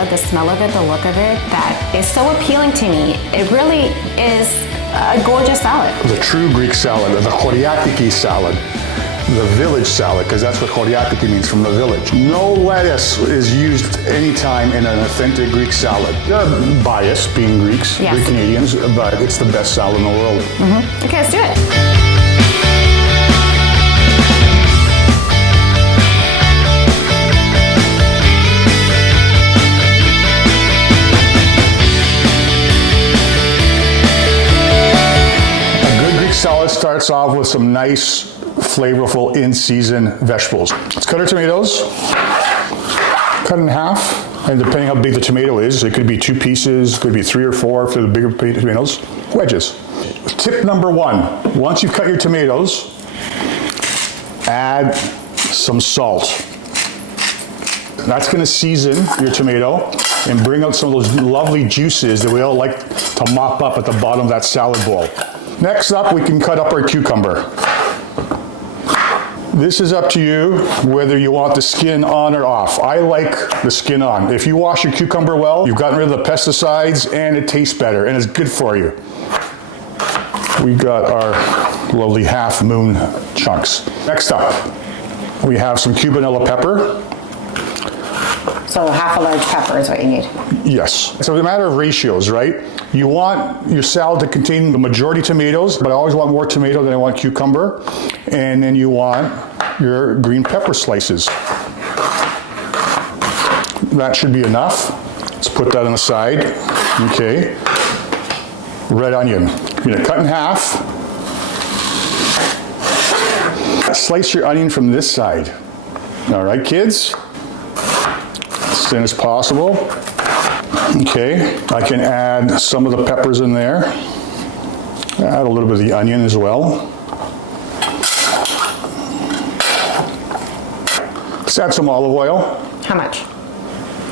salad, the smell of it, the look of it, that is so appealing to me. It really is a gorgeous salad. The true Greek salad, the Hωριάτικη salad, the village salad, because that's what Hωριάτικη means, from the village. No lettuce is used anytime in an authentic Greek salad. They're biased, being Greeks, Yes. Greek Canadians, but it's the best salad in the world. Okay, let's do it. Salad starts off with some nice, flavorful, in-season vegetables. Let's cut our tomatoes. Cut in half, and depending how big the tomato is, it could be 2 pieces, could be 3 or 4 for the bigger tomatoes. Wedges. Tip number 1, once you've cut your tomatoes, add some salt. That's going to season your tomato and bring out some of those lovely juices that we all like to mop up at the bottom of that salad bowl. Next up, we can cut up our cucumber. This is up to you whether you want the skin on or off. I like the skin on. If you wash your cucumber well, you've gotten rid of the pesticides and it tastes better and it's good for you. We got our lovely half moon chunks. Next up, we have some cubanella pepper. So half a large pepper is what you need. Yes. So it's a matter of ratios, right? You want your salad to contain the majority tomatoes, but I always want more tomato than I want cucumber. And then you want your green pepper slices. That should be enough. Let's put that on the side. Okay. Red onion. You're gonna cut in half. Slice your onion from this side. All right, kids? As thin as possible. Okay, I can add some of the peppers in there. Add a little bit of the onion as well. Let's add some olive oil. How much?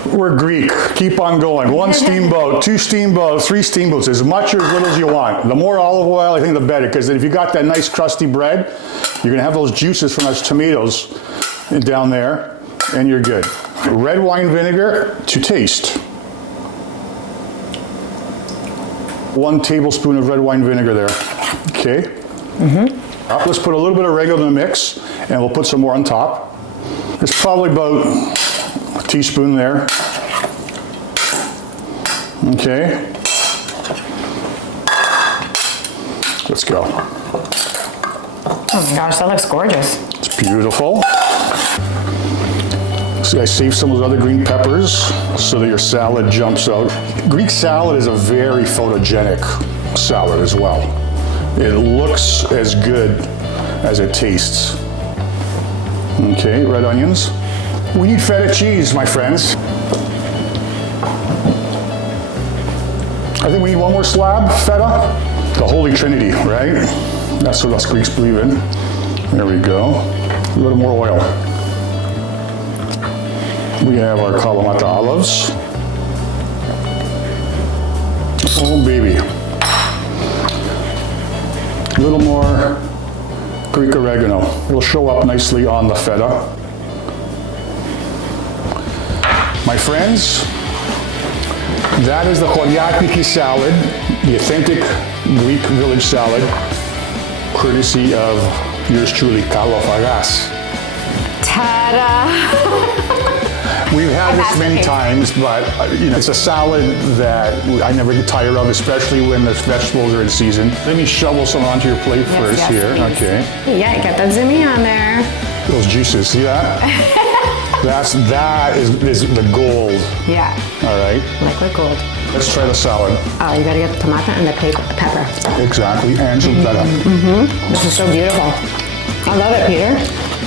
We're Greek. Keep on going. 1 steamboat, 2 steamboats, 3 steamboats, as much or as little as you want. The more olive oil, I think the better, because if you got that nice crusty bread, you're gonna have those juices from those tomatoes down there, and you're good. Red wine vinegar to taste. 1 tablespoon of red wine vinegar there. Okay. Let's put a little bit of oregano in the mix, and we'll put some more on top. There's probably about a teaspoon there. Okay. Let's go. Oh my gosh, that looks gorgeous. It's beautiful. So I saved some of those other green peppers so that your salad jumps out. Greek salad is a very photogenic salad as well. It looks as good as it tastes. Okay, red onions. We need feta cheese, my friends. I think we need 1 more slab, feta. The Holy Trinity, right? That's what us Greeks believe in. There we go. A little more oil. We have our Kalamata olives. Oh baby. A little more Greek oregano. It'll show up nicely on the feta. My friends, that is the Χωριάτικη salad, the authentic Greek village salad, courtesy of yours truly, kalofagas. Ta-da! We've had this many times, but it's a salad that I never get tired of, especially when the vegetables are in season. Let me shovel some onto your plate first here. Please. Okay. Yeah, get that zimi on there. Those juices, see that? that is the gold. Yeah. All right. Liquid gold. Let's try the salad. Oh, you gotta get the tomato and the pepper. Exactly, and some feta. This is so beautiful. I love it, Peter.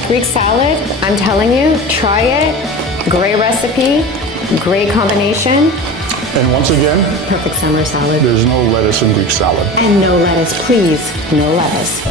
Greek salad, I'm telling you, try it. Great recipe, great combination. And once again, perfect summer salad. There's no lettuce in Greek salad. And no lettuce, please, no lettuce.